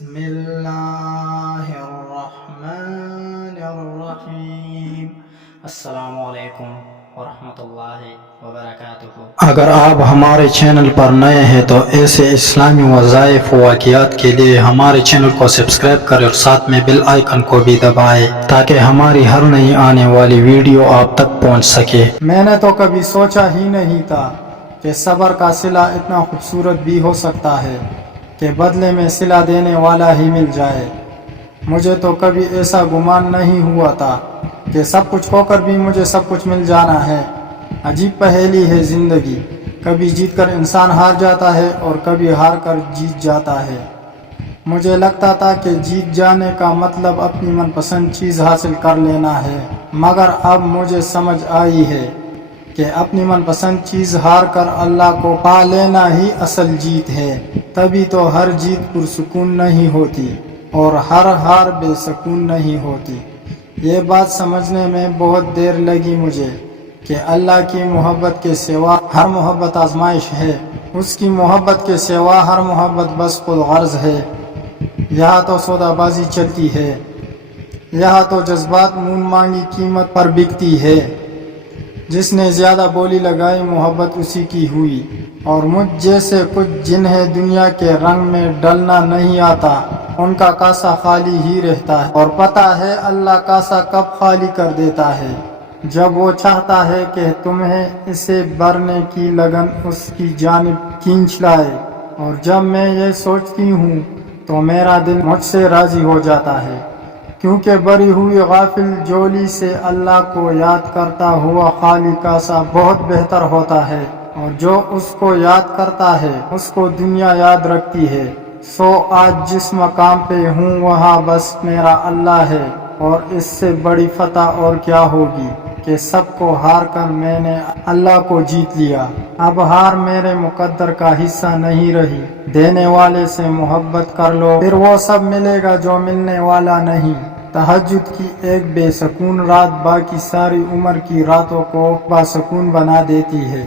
بسم اللہ الرحمن الرحیم۔ السلام علیکم ورحمۃ اللہ وبرکاتہ۔ اگر آپ ہمارے چینل پر نئے ہیں تو ایسے اسلامی وظائف و واقعات کے لیے ہمارے چینل کو سبسکرائب کریں اور ساتھ میں بیل آئیکن کو بھی دبائیں تاکہ ہماری ہر نئی آنے والی ویڈیو آپ تک پہنچ سکے۔ میں نے تو کبھی سوچا ہی نہیں تھا کہ صبر کا صلہ اتنا خوبصورت بھی ہو سکتا ہے کہ بدلے میں صلہ دینے والا ہی مل جائے۔ مجھے تو کبھی ایسا گمان نہیں ہوا تھا کہ سب کچھ ہو کر بھی مجھے سب کچھ مل جانا ہے۔ عجیب پہیلی ہے زندگی، کبھی جیت کر انسان ہار جاتا ہے اور کبھی ہار کر جیت جاتا ہے۔ مجھے لگتا تھا کہ جیت جانے کا مطلب اپنی من پسند چیز حاصل کر لینا ہے، مگر اب مجھے سمجھ آئی ہے کہ اپنی من پسند چیز ہار کر اللہ کو پا لینا ہی اصل جیت ہے۔ تبھی تو ہر جیت پرسکون نہیں ہوتی اور ہر ہار بے سکون نہیں ہوتی۔ یہ بات سمجھنے میں بہت دیر لگی مجھے کہ اللہ کی محبت کے سوا ہر محبت آزمائش ہے، اس کی محبت کے سوا ہر محبت بس خود غرض ہے۔ یہاں تو سودا بازی چلتی ہے، یہاں تو جذبات مون مانگی قیمت پر بکتی ہے۔ جس نے زیادہ بولی لگائی محبت اسی کی ہوئی، اور مجھ جیسے کچھ جنہیں دنیا کے رنگ میں ڈلنا نہیں آتا ان کا کاسا خالی ہی رہتا ہے، اور پتہ ہے اللہ کاسا کب خالی کر دیتا ہے، جب وہ چاہتا ہے کہ تمہیں اسے بھرنے کی لگن اس کی جانب کھینچ لائے۔ اور جب میں یہ سوچتی ہوں تو میرا دل مجھ سے راضی ہو جاتا ہے، کیونکہ بری ہوئی غافل جولی سے اللہ کو یاد کرتا ہوا خالی کاسا بہت بہتر ہوتا ہے، اور جو اس کو یاد کرتا ہے اس کو دنیا یاد رکھتی ہے۔ سو آج جس مقام پہ ہوں وہاں بس میرا اللہ ہے، اور اس سے بڑی فتح اور کیا ہوگی کہ سب کو ہار کر میں نے اللہ کو جیت لیا۔ اب ہار میرے مقدر کا حصہ نہیں رہی۔ دینے والے سے محبت کر لو پھر وہ سب ملے گا جو ملنے والا نہیں۔ تہجد کی ایک بے سکون رات باقی ساری عمر کی راتوں کو باسکون بنا دیتی ہے۔